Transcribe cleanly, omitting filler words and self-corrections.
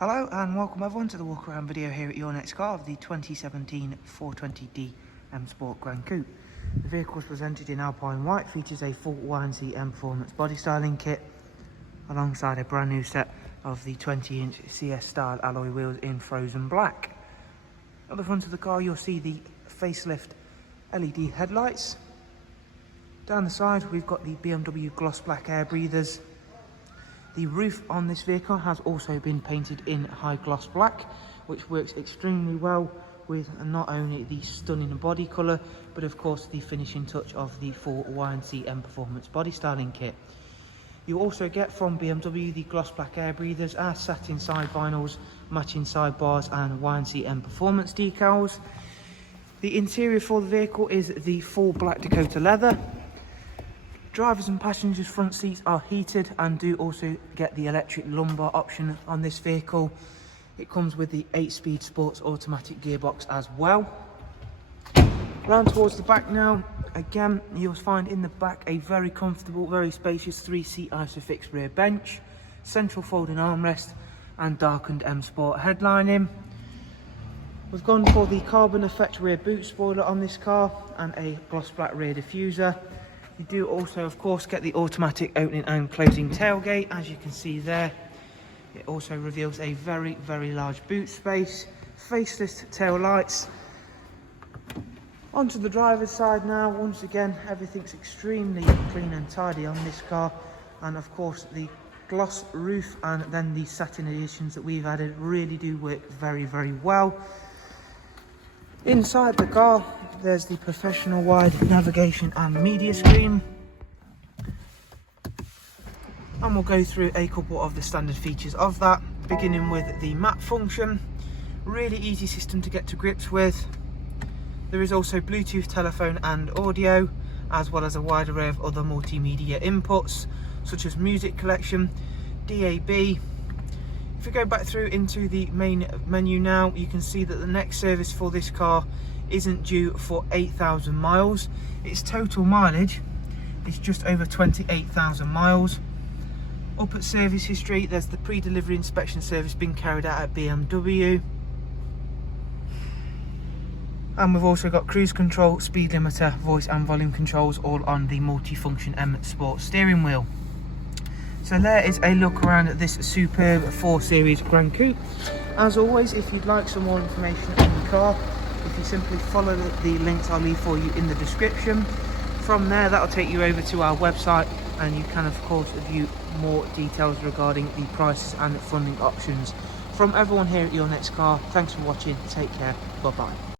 Hello and welcome everyone to the walk around video here at your next car of the 2017 420D M Sport Gran Coupe. The vehicle is presented in Alpine White, features a full YNC Mperformance body styling kit alongside a brand new set of the 20-inch CS style alloy wheels in frozen black. At the front of the car you'll see the facelift LED headlights. Down the side we've got the BMW gloss black air breathers. The roof on this vehicle has also been painted in high gloss black, which works extremely well with not only the stunning body colour, but of course the finishing touch of the full YNC Mperformance body styling kit. You also get from BMW the gloss black air breathers, our satin side vinyls, matching sidebars and YNC Mperformance decals. The interior for the vehicle is the full black Dakota leather. Drivers and passengers front seats are heated and do also get the electric lumbar option on this vehicle. It comes with the 8-speed sports automatic gearbox as well. Round towards the back now, again you'll find in the back a very comfortable, very spacious 3-seat isofix rear bench, central folding armrest and darkened M Sport headlining. We've gone for the carbon effect rear boot spoiler on this car and a gloss black rear diffuser. You do also of course get the automatic opening and closing tailgate, as you can see there. It also reveals a very large boot space, faceless tail lights. Onto the driver's side now. Once again everything's extremely clean and tidy on this car, and of course the gloss roof and then the satin additions that we've added really do work very well. Inside the car there's the professional wide navigation and media screen, and we'll go through a couple of the standard features of that, beginning with the map function. Really easy system to get to grips with. There is also Bluetooth telephone and audio, as well as a wide array of other multimedia inputs such as music collection, DAB. If we go back through into the main menu now, you can see that the next service for this car isn't due for 8,000 miles. Its total mileage is just over 28,000 miles. Up at service history, there's the pre-delivery inspection service being carried out at BMW. And we've also got cruise control, speed limiter, voice and volume controls all on the multifunction M Sport steering wheel. So there is a look around at this superb 4 Series Gran Coupe. As always, if you'd like some more information on the car, if you simply follow the links I'll leave for you in the description. From there, that'll take you over to our website, and you can of course view more details regarding the prices and funding options. From everyone here at Your Next Car, thanks for watching, take care, bye bye.